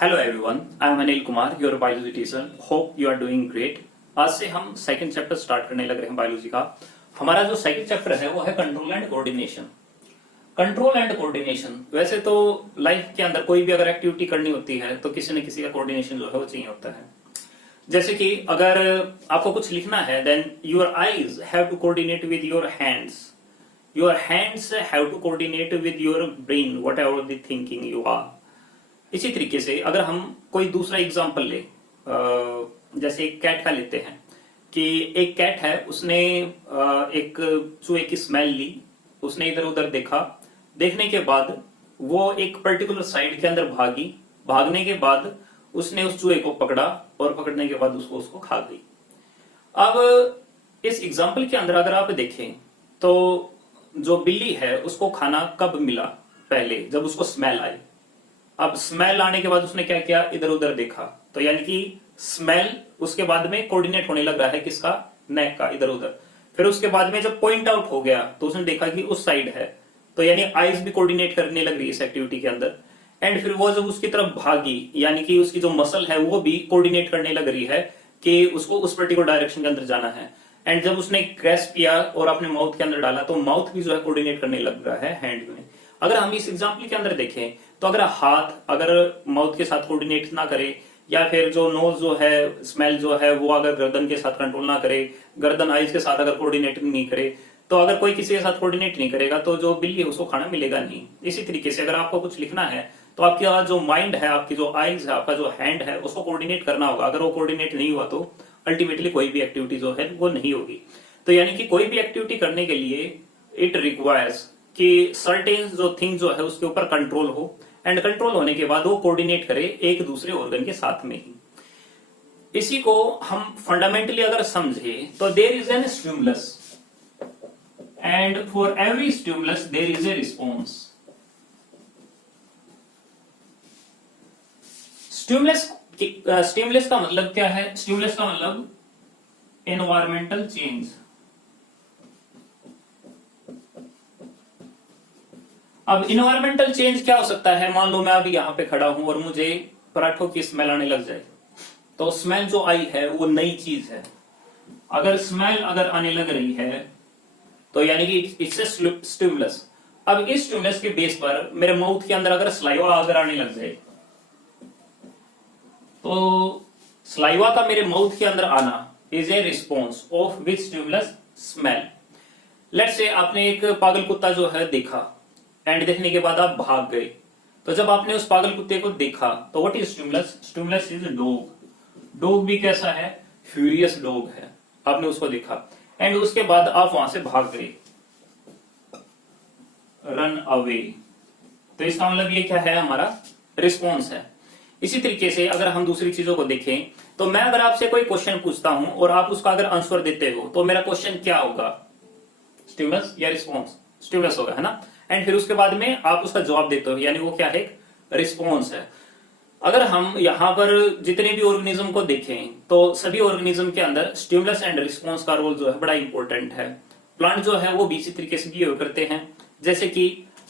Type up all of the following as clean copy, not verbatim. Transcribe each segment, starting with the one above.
Hello everyone, I am Anil Kumar, your biology teacher. Hope you are doing great. आज से हम second chapter start करने लग रहे हैं बायोलॉजी का। हमारा जो सेकंड चैप्टर है वो है control and coordination. Control and coordination, वैसे तो लाइफ के अंदर कोई भी अगर एक्टिविटी करनी होती है तो किसी न किसी का कोऑर्डिनेशन जो है वो चाहिए होता है। जैसे कि अगर आपको कुछ लिखना है, then your eyes have to coordinate with your hands, your hands have to coordinate with your brain, whatever the thinking you are. इसी तरीके से अगर हम कोई दूसरा एग्जाम्पल ले, जैसे एक कैट का लेते हैं कि एक कैट है, उसने एक चूहे की स्मेल ली, उसने इधर उधर देखा, देखने के बाद वो एक पर्टिकुलर साइड के अंदर भागी, भागने के बाद उसने उस चूहे को पकड़ा और पकड़ने के बाद उसको खा गई। अब इस एग्जाम्पल के अंदर अगर आप देखें तो जो बिल्ली है उसको खाना कब मिला? पहले जब उसको स्मेल आई। अब स्मेल आने के बाद उसने क्या किया? इधर उधर देखा, तो यानी कि स्मेल उसके बाद में कोऑर्डिनेट होने लग रहा है किसका? नेक का, इधर उधर। फिर उसके बाद में जब पॉइंट आउट हो गया तो उसने देखा कि उस साइड है, तो यानी आईज भी कोऑर्डिनेट करने लग रही है इस एक्टिविटी के अंदर। एंड फिर वो जब उसकी तरफ भागी, यानी कि उसकी जो मसल है वो भी कोऑर्डिनेट करने लग रही है कि उसको उस पर्टिकुलर डायरेक्शन के अंदर जाना है। एंड जब उसने ग्रैस्प किया और अपने माउथ के अंदर डाला तो माउथ भी जो है कोऑर्डिनेट करने लग रहा है हैंड में। अगर हम इस एग्जाम्पल के अंदर देखें तो अगर हाथ अगर माउथ के साथ कोऑर्डिनेट ना करे, या फिर जो नोज जो है, स्मेल जो है वो अगर गर्दन के साथ कंट्रोल ना करे, गर्दन आइज के साथ अगर कोऑर्डिनेट नहीं करे, तो अगर कोई किसी के साथ कोऑर्डिनेट नहीं करेगा तो जो बिल्ली है उसको खाना मिलेगा नहीं। इसी तरीके से अगर आपको कुछ लिखना है तो आपका जो माइंड है, आपकी जो आइज है, आपका जो हैंड है, उसको कोऑर्डिनेट करना होगा। अगर वो कोऑर्डिनेट नहीं हुआ तो अल्टीमेटली कोई भी एक्टिविटी जो है वो नहीं होगी। तो यानी कि कोई भी एक्टिविटी करने के लिए इट रिक्वायर्स कि सर्टेन जो थिंग जो है उसके ऊपर कंट्रोल हो, एंड कंट्रोल होने के बाद वो कोऑर्डिनेट करे एक दूसरे ऑर्गन के साथ में ही। इसी को हम फंडामेंटली अगर समझे तो there is an stimulus and for every stimulus there is a response. Stimulus का मतलब क्या है? स्टिमुलस का मतलब एनवायरमेंटल चेंज। अब इन्वायरमेंटल चेंज क्या हो सकता है? मान लो मैं अभी यहाँ पे खड़ा हूं और मुझे पराठों की स्मेल आने लग जाए, तो स्मेल जो आई है वो नई चीज है। अगर स्मेल अगर आने लग रही है तो यानी कि इट्स ए स्टिमुलस। अब इस स्टिमुलस के बेस पर मेरे माउथ के अंदर अगर सलाइवा अगर आने लग जाए, तो सलाइवा का मेरे माउथ के अंदर आना is a response of which stimulus? Smell. Let's say आपने एक पागल कुत्ता जो है देखा, एंड देखने के बाद आप भाग गए। तो जब आपने उस पागल कुत्ते को देखा तो what is stimulus? Stimulus is dog. Dog भी कैसा है? फ्यूरियस डॉग है। आपने उसको देखा एंड उसके बाद आप वहां से भाग गए, रन अवे। तो इसका मतलब ये क्या है? हमारा रिस्पॉन्स है। इसी तरीके से अगर हम दूसरी चीजों को देखें तो मैं अगर आपसे कोई क्वेश्चन पूछता हूं और आप उसका अगर आंसर देते हो तो मेरा क्वेश्चन क्या होगा? स्टिमुलस या रिस्पॉन्स? स्टिमुलस होगा, है ना। एंड फिर उसके बाद में आप उसका जवाब देते हो, यानी वो क्या है? रिस्पॉन्स है। अगर हम यहाँ पर जितने भी ऑर्गेनिज्म को देखें तो सभी ऑर्गेनिज्म के अंदर स्टिमुलस एंड रिस्पॉन्स का रोल जो है बड़ा इंपॉर्टेंट है। प्लांट जो है वो भी इसी तरीके से बिहेव करते हैं। जैसे कि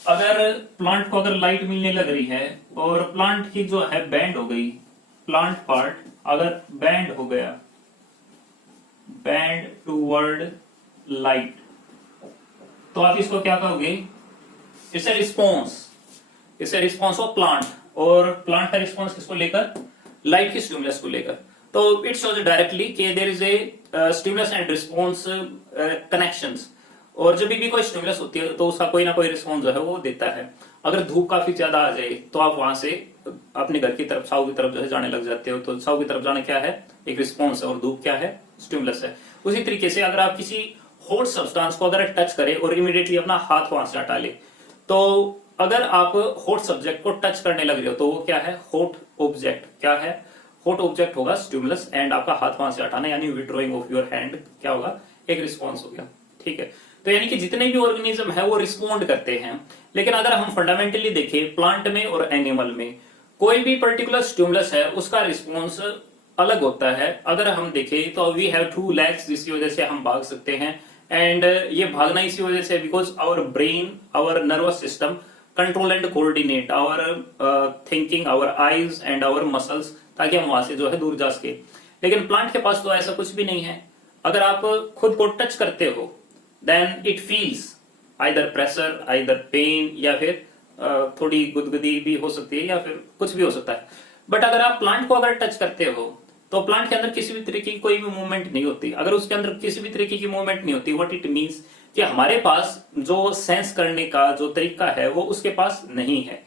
अगर प्लांट को अगर लाइट मिलने लग रही है और प्लांट की जो है बैंड हो गई, प्लांट पार्ट अगर बैंड हो गया, बैंड टूवर्ड लाइट, तो आप इसको क्या कहोगे? It's a response. It's a response of plant. और प्लांट का रिस्पॉन्स किसको लेकर? लाइट की स्टिमुलस को लेकर। तो इट शोज डायरेक्टली कि there is a stimulus and response connections. और जब भी कोई स्टिमुलस होती है तो उसका कोई ना कोई रिस्पॉन्स जो है वो देता है। अगर धूप काफी ज्यादा आ जाए तो आप वहां से अपने घर की तरफ, साउथ की तरफ जो है जाने लग जाते हो, तो साउथ की तरफ जाना क्या है? एक रिस्पॉन्स है, और धूप क्या है? स्टिमुलस है। उसी तरीके से अगर आप किसी हॉट सब्सटेंस को अगर टच करें और इमीडिएटली अपना हाथ वहां से हटा ले, तो अगर आप हॉट सब्जेक्ट को टच करने लग रहे हो तो वो क्या है? Hot object. क्या है? हॉट ऑब्जेक्ट होगा स्टिमुलस, एंड आपका हाथ वहां से हटाना यानी विड्रॉइंग ऑफ योर हैंड क्या होगा? एक रिस्पॉन्स हो गया। ठीक है। तो यानी कि जितने भी ऑर्गेनिज्म है वो रिस्पॉन्ड करते हैं। लेकिन अगर हम फंडामेंटली देखें प्लांट में और एनिमल में, कोई भी पर्टिकुलर स्टिमुलस है उसका रिस्पॉन्स अलग होता है। अगर हम देखें तो वी हैव 2 legs, जिसकी वजह से हम भाग सकते हैं। एंड ये भागना इसी वजह से because our brain, our nervous system control and coordinate our thinking, our eyes and our muscles, ताकि हम वहां से जो है दूर जा सके। लेकिन प्लांट के पास तो ऐसा कुछ भी नहीं है। अगर आप खुद को टच करते हो then it feels either pressure, either pain, या फिर थोड़ी गुदगुदी भी हो सकती है, या फिर कुछ भी हो सकता है। बट अगर आप प्लांट को अगर टच करते हो तो प्लांट के अंदर किसी भी तरीके की कोई भी मूवमेंट नहीं होती। अगर उसके अंदर किसी भी तरीके की मूवमेंट नहीं होती, व्हाट इट मींस कि हमारे पास जो सेंस करने का जो तरीका है वो उसके पास नहीं है।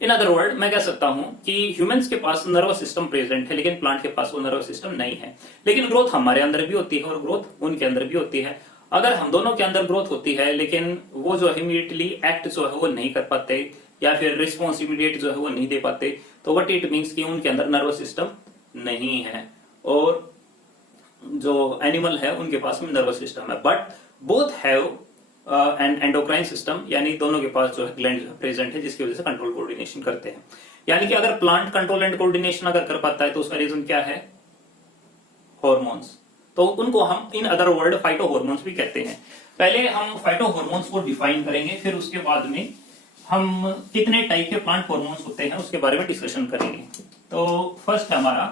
इन अदर वर्ड मैं कह सकता हूं कि ह्यूमंस के पास नर्वस सिस्टम प्रेजेंट है, लेकिन प्लांट के पास वो नर्वस सिस्टम नहीं है। लेकिन ग्रोथ हमारे अंदर भी होती है और ग्रोथ उनके अंदर भी होती है। अगर हम दोनों के अंदर ग्रोथ होती है लेकिन वो जो है इमीडिएटली एक्ट जो है वो नहीं कर पाते, या फिर रिस्पॉन्स इमीडिएट जो है वो नहीं दे पाते, तो व्हाट इट मींस कि उनके अंदर नर्वस सिस्टम नहीं है, और जो एनिमल है उनके पास में नर्वस सिस्टम है। But both have and endocrine system, यानी दोनों के पास जो है ग्लैंड प्रेजेंट है, जिसकी वजह से कंट्रोल कोऑर्डिनेशन करते हैं। यानी कि अगर प्लांट कंट्रोल एंड कोऑर्डिनेशन अगर कर पाता है तो उसका रीजन क्या है? हॉर्मोन्स। तो उनको हम in other word phyto hormones भी कहते हैं। पहले हम फाइटो हॉर्मोन्स को डिफाइन करेंगे, फिर उसके बाद में हम कितने टाइप के प्लांट हॉर्मोन्स होते हैं उसके बारे में डिस्कशन करेंगे। तो फर्स्ट है हमारा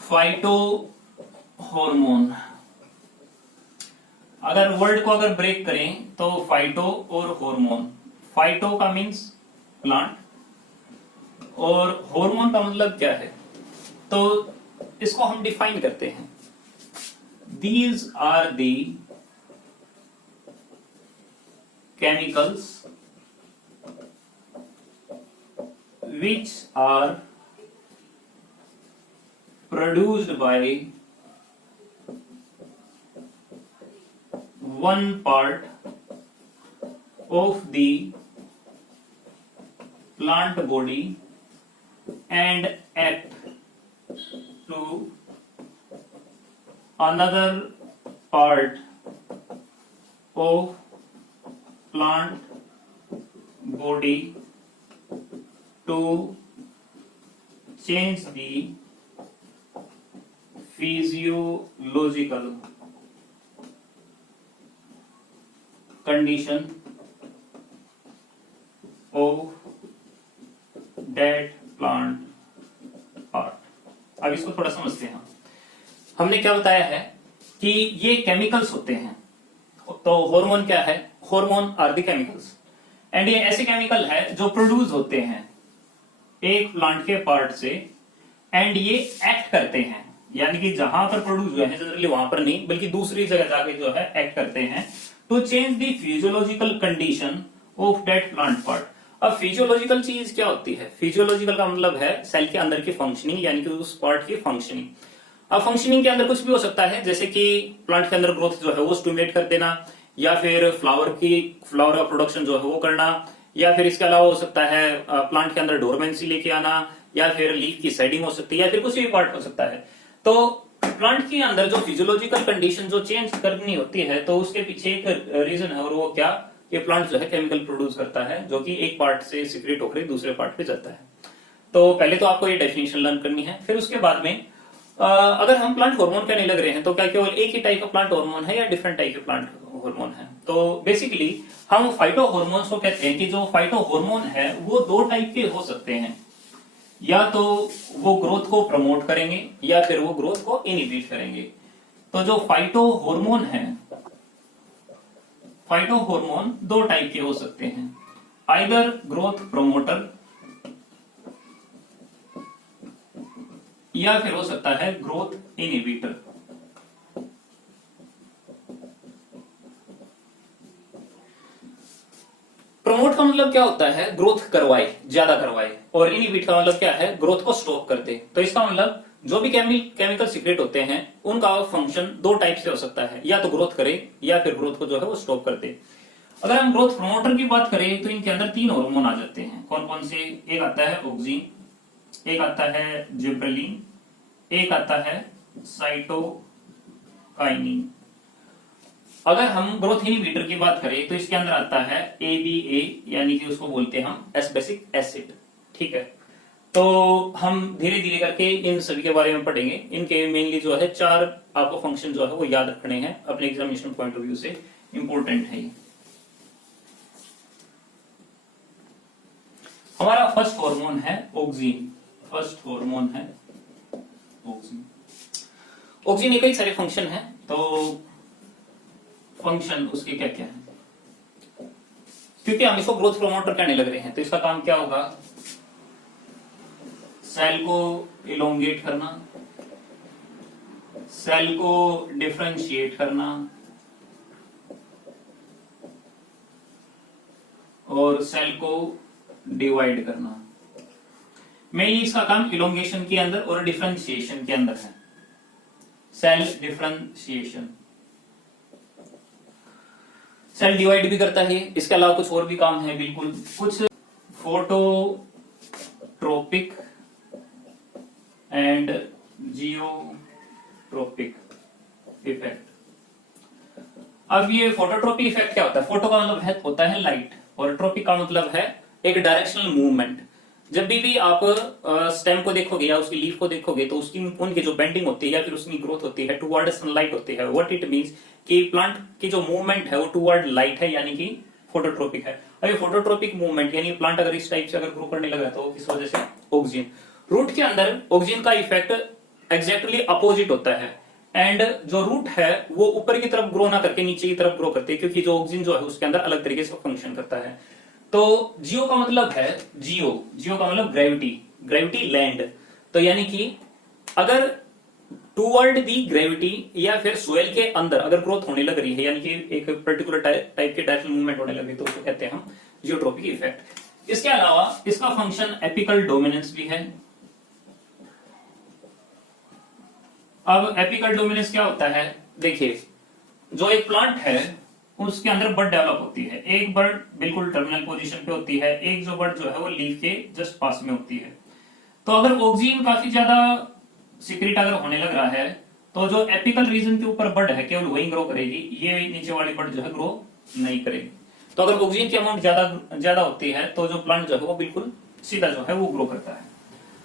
फाइटो हॉर्मोन। अगर वर्ड को अगर ब्रेक करें तो फाइटो और हॉर्मोन, फाइटो का मीन्स प्लांट और हॉर्मोन का मतलब क्या है, तो इसको हम डिफाइन करते हैं। These are the chemicals which are produced by one part of the plant body and act to another part of plant body to change the physiological condition of that plant part। अब इसको थोड़ा समझते हैं। हमने क्या बताया है कि ये केमिकल्स होते हैं। तो हार्मोन क्या है? Hormone are the chemicals, and ये ऐसे केमिकल है जो प्रोड्यूस होते हैं एक प्लांट के पार्ट से, एंड ये एक्ट करते हैं, यानी कि जहां पर प्रोड्यूस हुए हैं जनरली वहां पर नहीं बल्कि दूसरी जगह जाके जो है एक्ट करते हैं to change the physiological condition of that plant part. अब फिजियोलॉजिकल चीज क्या होती है? फिजियोलॉजिकल का मतलब है सेल के अंदर की फंक्शनिंग, यानी कि उस पार्ट की फंक्शनिंग। अब फंक्शनिंग के अंदर कुछ भी हो सकता है, जैसे कि प्लांट के अंदर ग्रोथ जो है वो स्टिमुलेट कर देना, या फिर फ्लावर का प्रोडक्शन जो है वो करना, या फिर इसके अलावा हो सकता है प्लांट के अंदर डोरमेंसी लेके आना, या फिर लीफ की सेडिंग हो सकती है, या फिर कुछ भी पार्ट हो सकता है। तो प्लांट के अंदर जो फिजियोलॉजिकल कंडीशन जो चेंज करनी होती है, तो उसके पीछे एक रीजन है, और वो क्या? ये प्लांट जो है केमिकल प्रोड्यूस करता है, जो कि एक पार्ट से सीक्रेट होकर दूसरे पार्ट पे जाता है। तो पहले तो आपको ये डेफिनेशन लर्न करनी है, फिर उसके बाद में अगर हम प्लांट हार्मोन कहने लग रहे हैं तो क्या केवल एक ही टाइप का प्लांट हार्मोन है या डिफरेंट टाइप के प्लांट हार्मोन है? तो बेसिकली हम फाइटो हार्मोन्स को कहते हैं कि जो फाइटो हार्मोन है वो दो टाइप के हो सकते हैं, या तो वो ग्रोथ को प्रमोट करेंगे या फिर वो ग्रोथ को इनहिबिट करेंगे। तो जो फाइटो हार्मोन है, फाइटो हार्मोन दो टाइप के हो सकते हैं, आइदर ग्रोथ प्रमोटर या फिर हो सकता है ग्रोथ इनहिबिटर। प्रमोट का मतलब क्या होता है? ग्रोथ करवाए, ज्यादा करवाए, और इनहिबिट का मतलब क्या है? ग्रोथ को स्टॉप कर दे। तो इसका मतलब जो भी केमिकल सीक्रेट होते हैं उनका फंक्शन दो टाइप से हो सकता है, या तो ग्रोथ करे या फिर ग्रोथ को जो है वो स्टॉप कर दे। अगर हम ग्रोथ प्रमोटर की बात करें तो इनके अंदर तीन हार्मोन आ जाते हैं। कौन कौन से? एक आता है ऑक्सिन, एक आता है जिब्रेलिन, एक आता है साइटोकाइनिन। अगर हम ग्रोथ इनहिबिटर की बात करें तो इसके अंदर आता है ABA, यानी कि उसको बोलते हैं हम एस्पेसिक एसिड। ठीक है, तो हम धीरे धीरे करके इन सभी के बारे में पढ़ेंगे। इनके मेनली जो है चार आपको फंक्शन जो है वो याद रखने हैं, अपने एग्जामिनेशन पॉइंट ऑफ व्यू से इंपॉर्टेंट है ये। हमारा फर्स्ट हार्मोन है ऑक्सीन। फर्स्ट हार्मोन है ऑक्सीन। ऑक्सीन के कई सारे फंक्शन है, तो फंक्शन उसके क्या क्या है, क्योंकि हम इसको ग्रोथ प्रोमोटर कहने लग रहे हैं, तो इसका काम क्या होगा, सेल को इलोंगेट करना, सेल को डिफरेंशिएट करना और सेल को डिवाइड करना। मेनली इसका काम इलोंगेशन के अंदर और डिफरेंशिएशन के अंदर है, सेल डिफरेंशिएशन। सेल डिवाइड भी करता है, इसके अलावा कुछ और भी काम है, बिल्कुल कुछ फोटोट्रोपिक एंड जियोट्रोपिक इफेक्ट। अब ये फोटोट्रोपिक इफेक्ट क्या होता है, फोटो का मतलब होता है लाइट और ट्रोपिक का मतलब है एक डायरेक्शनल मूवमेंट। जब भी आप स्टेम को देखोगे या उसकी लीफ को देखोगे तो उसकी उनकी जो बेंडिंग होती है या फिर उसकी ग्रोथ होती है टुवर्ड सनलाइट होती है। व्हाट इट मींस कि प्लांट की जो मूवमेंट है वो टुवर्ड लाइट है, यानी कि फोटोट्रोपिक है। अब ये फोटोट्रोपिक मूवमेंट यानी प्लांट अगर इस टाइप से अगर ग्रो करने लगा तो किस वजह से, ऑक्सीजन। रूट के अंदर ऑक्सीजन का इफेक्ट एग्जैक्टली अपोजिट होता है, एंड जो रूट है वो ऊपर की तरफ ग्रो ना करके नीचे की तरफ ग्रो करते हैं, क्योंकि जो ऑक्सीजन जो है उसके अंदर अलग तरीके से फंक्शन करता है। तो जियो का मतलब है जियो, जियो का मतलब ग्रेविटी, ग्रेविटी लैंड। तो यानी कि अगर टूवर्ड दी ग्रेविटी या फिर सोयल के अंदर अगर ग्रोथ होने लग रही है, यानी कि एक पर्टिकुलर टाइप के डायरेक्शनल मूवमेंट होने लगे, तो उसको कहते हैं हम जियोट्रोपिक इफेक्ट। इसके अलावा इसका फंक्शन एपिकल डोमिनेंस भी है। अब एपिकल डोमिनेंस क्या होता है, देखिए जो एक प्लांट है उसके अंदर बर्ड डेवलप होती है, एक बर्ड बिल्कुल टर्मिनल पोजीशन पे होती है, एक जो बर्ड जो है वो लीफ के जस्ट पास में होती है। तो अगर ऑक्सीजन काफी ज्यादा सीक्रेट अगर होने लग रहा है तो जो एपिकल रीजन के ऊपर बर्ड है केवल वही ग्रो करेगी, ये नीचे वाली बर्ड जो है ग्रो नहीं करेगी। तो अगर ऑक्सीजन की अमाउंट ज्यादा होती है तो जो प्लांट जो है वो बिल्कुल सीधा जो है वो ग्रो करता है।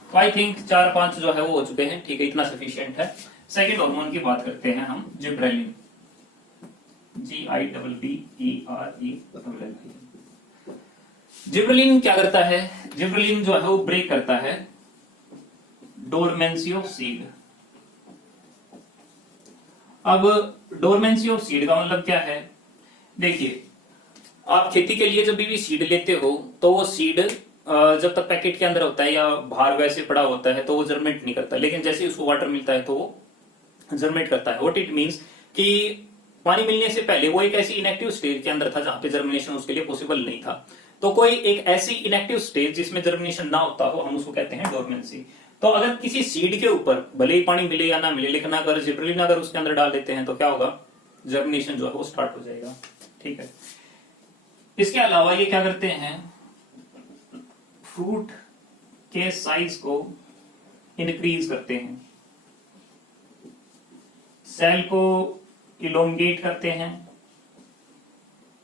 तो आई थिंक 4-5 जो है वो हो चुके हैं, ठीक है, इतना सफिशिएंट है। सेकेंड हार्मोन की बात करते हैं हम, जिब्रेलिन, GIBBERELLIN। जिब्रेलिन क्या करता है, जिब्रेलिन जो है वो ब्रेक करता है डोरमेंसी ऑफ सीड। अब डोरमेंसी ऑफ सीड का मतलब क्या है, देखिए आप खेती के लिए जब भी सीड लेते हो तो वो सीड जब तक पैकेट के अंदर होता है या बाहर वैसे पड़ा होता है तो वो जर्मेट नहीं करता, लेकिन जैसे उसको वाटर मिलता है तो वो जर्मेट करता है। व्हाट इट मींस कि पानी मिलने से पहले वो एक ऐसी इनएक्टिव स्टेज के अंदर था जहां पे जर्मिनेशन उसके लिए पॉसिबल नहीं था। तो कोई एक ऐसी इनएक्टिव स्टेज जिसमें जर्मिनेशन ना होता हो, हम उसको कहते हैं डोरमेंसी। तो अगर किसी सीड के ऊपर भले ही पानी मिले या ना मिले, लेकिन अगर जिब्रेलिन अगर उसके अंदर डाल देते हैं तो क्या होगा, जर्मिनेशन जो है वो स्टार्ट हो जाएगा, ठीक है। इसके अलावा ये क्या करते हैं, फ्रूट के साइज को इंक्रीज करते हैं, सेल को इलोंगेट करते हैं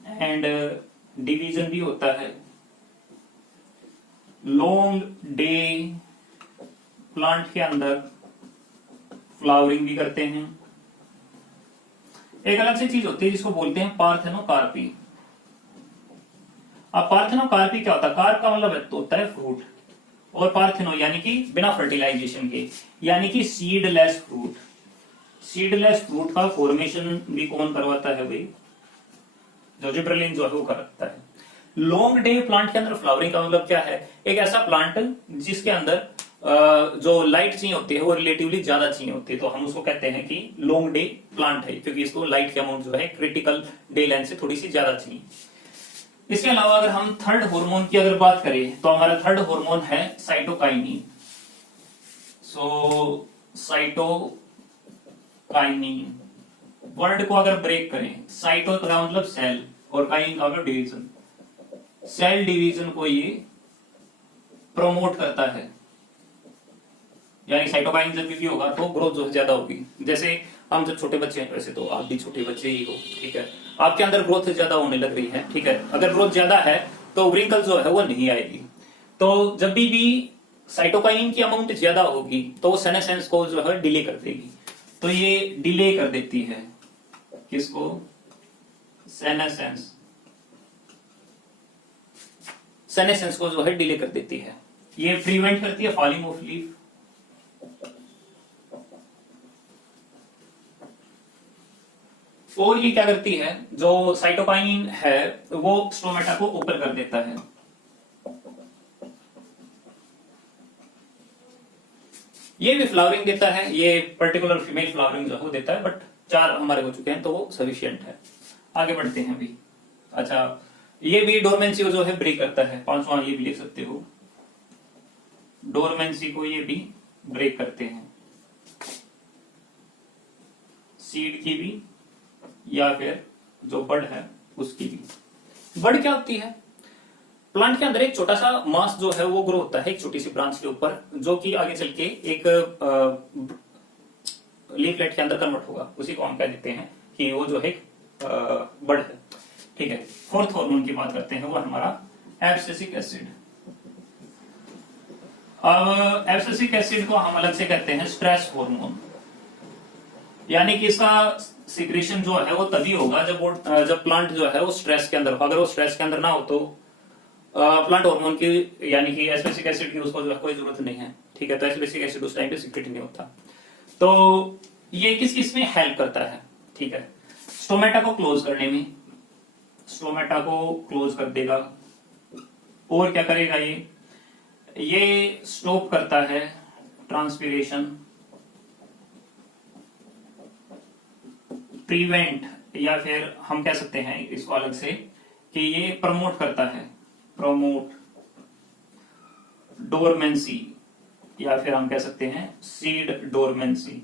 एंड डिवीजन भी होता है। लॉन्ग डे प्लांट के अंदर फ्लावरिंग भी करते हैं। एक अलग से चीज होती है जिसको बोलते हैं पार्थेनोकार्पी। अब पार्थेनोकार्पी क्या होता है, कार्प का मतलब होता है फ्रूट, और पार्थेनो यानी कि बिना फर्टिलाइजेशन के, यानी कि सीडलेस फ्रूट। सीडलेस फ्रूट का फॉर्मेशन भी कौन करवाता है भाई, जो जिब्रेलिन जो है वो करता है। लॉन्ग डे प्लांट के अंदर फ्लावरिंग का मतलब क्या है, एक ऐसा प्लांट जिसके अंदर जो लाइट चाहिए होती है वो रिलेटिवली ज्यादा चाहिए होती है, तो हम उसको कहते हैं कि लॉन्ग डे प्लांट है, क्योंकि इसको लाइट की अमाउंट जो है क्रिटिकल डे लेंथ से थोड़ी सी ज्यादा चाहिए। इसके अलावा अगर हम थर्ड हार्मोन की अगर बात करें तो हमारा थर्ड हार्मोन है साइटोकाइनिन। सो साइटोकाइनिन वर्ड को अगर ब्रेक करें, साइटो का मतलब सेल और काइन का मतलब डिवीजन, सेल डिवीजन को ये प्रमोट करता है, यानी साइटोकाइन जब भी होगा तो ग्रोथ जो ज्यादा होगी। जैसे हम जब छोटे बच्चे हैं, वैसे तो आप भी छोटे बच्चे ही हो, ठीक है, आपके अंदर ग्रोथ ज्यादा होने लग रही है, ठीक है, अगर ग्रोथ ज्यादा है तो व्रिंकल जो है वो नहीं आएगी। तो जब भी साइटोकाइन की अमाउंट ज्यादा होगी तो वो सेनेसेंस को जो है डिले कर देगी, तो ये डिले कर देती है किसको, सेनेसेंस। सेनेसेंस को जो है डिले कर देती है। ये प्रिवेंट करती है फॉलिंग ऑफ लीफ, और ये क्या करती है, जो साइटोकाइन है वो स्टोमेटा को ऊपर कर देता है। ये भी फ्लावरिंग देता है, ये पर्टिकुलर फीमेल फ्लावरिंग जो है वो देता है, बट 4 हमारे हो चुके हैं तो वो सफिशिएंट है। आगे बढ़ते हैं अभी। अच्छा, ये भी डोरमेंसी को जो है ब्रेक करता है, 5वां ये भी लिख सकते हो, डोरमेंसी को ये भी ब्रेक करते हैं, सीड की भी या फिर जो बड है उसकी भी। बड क्या होती है, प्लांट के अंदर एक छोटा सा मास जो है वो ग्रो होता है एक छोटी सी ब्रांच के ऊपर, जो कि आगे चल के एक लीफलेट के अंदर कन्वर्ट होगा, उसी को हम कह देते हैं कि वो जो है बड है। ठीक है, 4th हार्मोन की बात करते हैं, वो हमारा एब्सिसिक एसिड। अब एब्सिसिक एसिड को हम अलग से कहते हैं स्ट्रेस हार्मोन, यानी कि इसका सिक्रेशन जो है वो तभी होगा जब प्लांट जो है वो स्ट्रेस के अंदर हो। अगर वो स्ट्रेस के अंदर ना हो तो प्लांट हार्मोन की यानी कि एब्सिसिक एसिड की उसको जो है कोई जरूरत नहीं है। ठीक है, तो एब्सिसिक एसिड उस टाइम पे सिक्रेट नहीं होता। तो ये किस किस में हेल्प करता है, ठीक है, स्टोमेटा को क्लोज करने में, स्टोमेटा को क्लोज कर देगा। और क्या करेगा ये स्टॉप करता है ट्रांसपीरेशन, प्रिवेंट, या फिर हम कह सकते हैं इसको अलग से कि ये प्रमोट करता है, प्रमोट डोरमेंसी, या फिर हम कह सकते हैं सीड डोरमेंसी।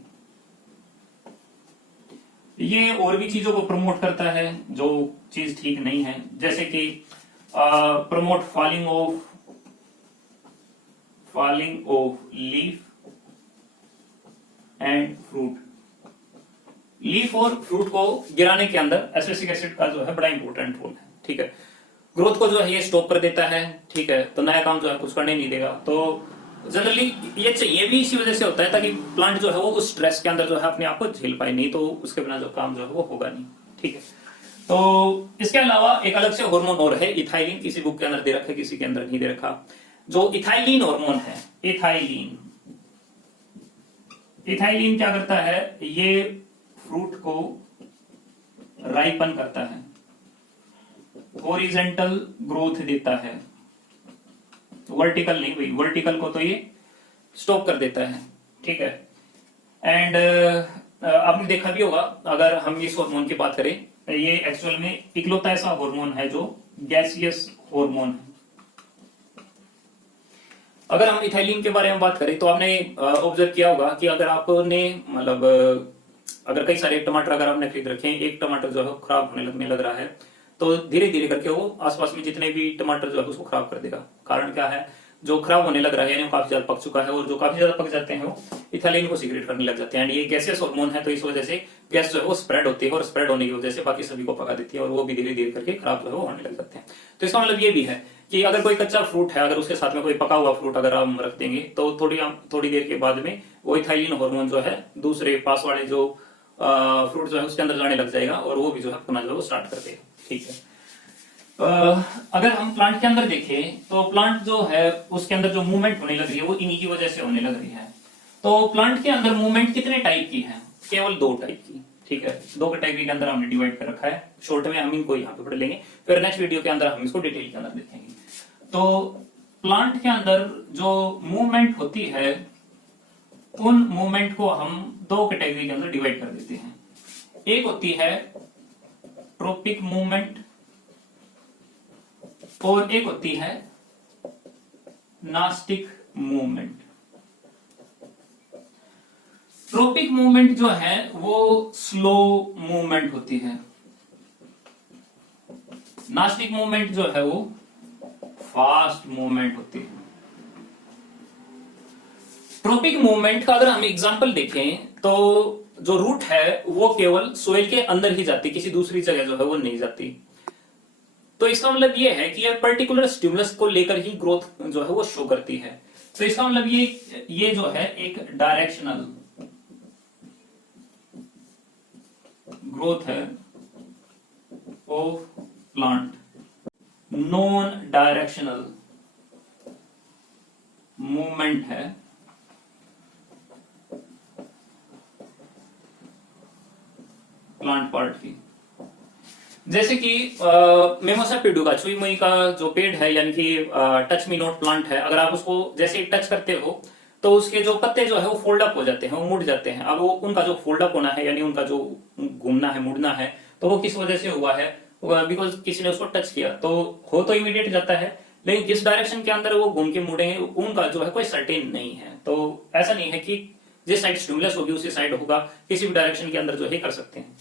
ये और भी चीजों को प्रमोट करता है जो चीज ठीक नहीं है, जैसे कि promote falling of leaf and fruit. Leaf और फ्रूट को गिराने के अंदर एब्सिसिक एसिड का जो है बड़ा इंपॉर्टेंट रोल है। ठीक है, ग्रोथ को जो है ये स्टॉप कर देता है। ठीक है, तो नया काम जो है कुछ करने नहीं देगा। तो जनरली ये चाहिए भी इसी वजह से होता है ताकि प्लांट जो है वो उस स्ट्रेस के अंदर जो है अपने आप को झेल पाए, नहीं तो उसके बिना जो काम जो है वो होगा नहीं। ठीक है, तो इसके अलावा एक अलग से हार्मोन और है इथाइलिन, किसी बुक के अंदर दे रखा है, किसी के अंदर नहीं दे रखा। जो इथाइलिन हार्मोन है, इथाइलिन क्या करता है, ये फ्रूट को राइपन करता है, हॉरिजॉन्टल ग्रोथ देता है, वर्टिकल नहीं भाई, वर्टिकल को तो ये स्टॉप कर देता है। ठीक है, एंड आपने देखा भी होगा, अगर हम इस हार्मोन की बात करें, ये एक्चुअल में इकलौता ऐसा हार्मोन है जो गैसियस हार्मोन है। अगर हम इथाइलिन के बारे में बात करें तो आपने ऑब्जर्व किया होगा कि अगर आपने मतलब अगर कई सारे टमाटर अगर आपने खरीद रखे हैं, एक टमाटर जो है खराब होने लगने लग रहा है, तो धीरे धीरे करके वो आसपास में जितने भी टमाटर जो है उसको खराब कर देगा। कारण क्या है, जो खराब होने लग रहा है यानी वो काफी ज्यादा पक चुका है, और जो काफी ज्यादा पक जाते हैं वो इथाइलिन को सीक्रेट करने लग जाते हैं। एंड ये गैसियस हार्मोन है, तो इस वजह से गैस जो है वो स्प्रेड होती है, और स्प्रेड होने की वजह से बाकी सभी को पका देती है, और वो भी धीरे धीरे करके खराब जो है वो होने लग जाते हैं। तो इसका मतलब ये भी है कि अगर कोई कच्चा फ्रूट है, अगर उसके साथ में कोई पका हुआ फ्रूट अगर हम रख देंगे, तो थोड़ी देर के बाद में वो इथाइलिन हार्मोन जो है दूसरे पास वाले जो फ्रूट जो है उसके अंदर जाने लग जाएगा, और वो भी जो है पकना जो है वो स्टार्ट कर देगा। ठीक है, अगर हम प्लांट के अंदर देखें तो प्लांट जो है उसके अंदर जो मूवमेंट होने लग रही है वो इन्हीं की वजह से होने लग रही है। तो प्लांट के अंदर मूवमेंट कितने टाइप की है, केवल 2 टाइप की। ठीक है, 2 कैटेगरी के अंदर हमने डिवाइड कर रखा है। शॉर्ट में हम इनको यहाँ पे पढ़ लेंगे, फिर नेक्स्ट वीडियो के अंदर हम इसको डिटेल के अंदर देखेंगे। तो प्लांट के अंदर जो मूवमेंट होती है, उन मूवमेंट को हम 2 कैटेगरी के अंदर डिवाइड कर देते हैं। एक होती है ट्रोपिक मूवमेंट, और एक होती है नास्टिक मूवमेंट। ट्रोपिक मूवमेंट जो है वो स्लो मूवमेंट होती है, नास्टिक मूवमेंट जो है वो फास्ट मूवमेंट होती है। ट्रोपिक मूवमेंट का अगर हम एग्जांपल देखें तो जो रूट है वो केवल सोइल के अंदर ही जाती, किसी दूसरी जगह जो है वो नहीं जाती। तो इसका मतलब ये है कि ये पर्टिकुलर स्टिमुलस को लेकर ही ग्रोथ जो है वो शो करती है। तो इसका मतलब ये जो है एक डायरेक्शनल ग्रोथ है of plant, non directional movement है प्लांट पार्ट की। जैसे कि मेमोसा पेडुका चुई मुई का जो पेड़ है यानी कि टच मी नॉट प्लांट है, अगर आप उसको जैसे ही टच करते हो तो उसके जो पत्ते जो है वो फोल्ड अप हो जाते हैं, वो मुड़ जाते हैं। अब वो उनका जो फोल्ड अप होना है यानी उनका जो घूमना है मुड़ना है तो वो किस वजह से हुआ है, बिकॉज किसी ने उसको टच किया। तो हो तो इमीडिएट जाता है, लेकिन किस डायरेक्शन के अंदर वो घूम के मुड़ेंगे उनका जो है कोई सर्टेन नहीं है। तो ऐसा नहीं है कि जिस साइड स्टिमुलस होगी उसी साइड होगा, किसी भी डायरेक्शन के अंदर जो है कर सकते हैं।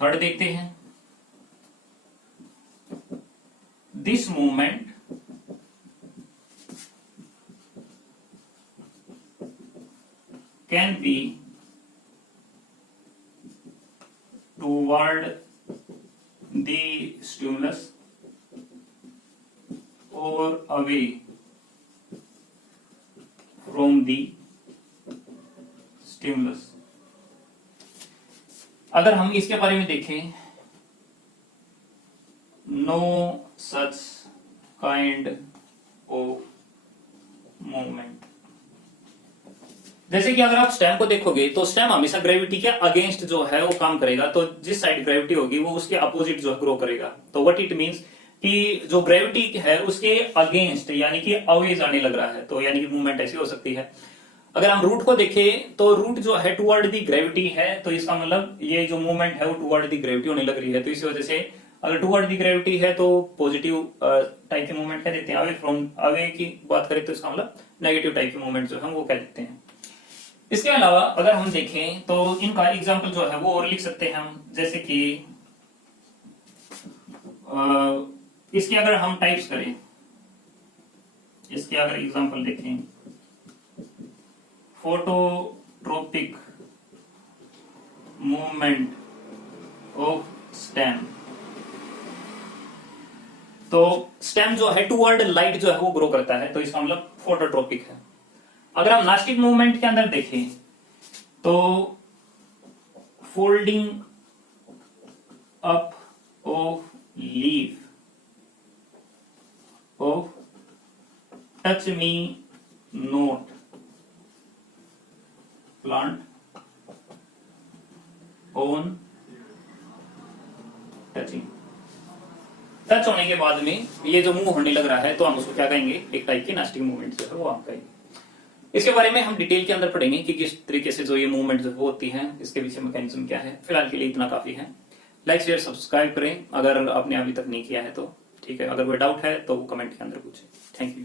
थर्ड देखते हैं, this movement can be toward the stimulus और अवे फ्रॉम द स्टिमुलस। अगर हम इसके बारे में देखें, no such kind of movement. जैसे कि अगर आप स्टेम को देखोगे तो स्टेम हमेशा ग्रेविटी के अगेंस्ट जो है वो काम करेगा, तो जिस साइड ग्रेविटी होगी वो उसके अपोजिट जो है ग्रो करेगा। तो व्हाट इट मींस कि जो ग्रेविटी है उसके अगेंस्ट यानी कि अवे जाने लग रहा है, तो यानी कि मूवमेंट ऐसी हो सकती है। अगर हम रूट को देखें तो रूट जो है टुवर्ड दी ग्रेविटी है, तो इसका मतलब ये जो मूवमेंट है वो टुवर्ड दी ग्रेविटी होने लग रही है। तो इसी वजह से अगर टुवर्ड दी ग्रेविटी है तो पॉजिटिव टाइप के मूवमेंट कह देते हैं। अवे फ्रॉम अवे की बात करें तो इसका मतलब नेगेटिव टाइप के मूवमेंट जो है वो कह देते हैं। इसके अलावा अगर हम देखें तो इनका एग्जाम्पल जो है वो और लिख सकते हैं हम, जैसे कि इसके अगर हम टाइप्स करें, इसके अगर एग्जाम्पल देखें, फोटोट्रोपिक मूवमेंट ऑफ स्टेम। तो स्टेम जो है टुवर्ड लाइट जो है वो ग्रो करता है, तो इसका मतलब फोटोट्रोपिक है। अगर हम नास्टिक मूवमेंट के अंदर देखें तो folding up of leaf of touch me note plant on touching. Touch होने के बाद में ये जो मूव होने लग रहा है तो हम उसको क्या कहेंगे, एक टाइप की नास्टिक मूवमेंट जो है वो हम कहेंगे। इसके बारे में हम डिटेल के अंदर पढ़ेंगे कि किस तरीके से जो ये मूवमेंट जो होती है, इसके पीछे मैकेनिज्म क्या है। फिलहाल के लिए इतना काफी है। लाइक शेयर सब्सक्राइब करें अगर आपने अभी तक नहीं किया है तो, ठीक है। अगर कोई डाउट है तो कमेंट के अंदर पूछें। Thank you.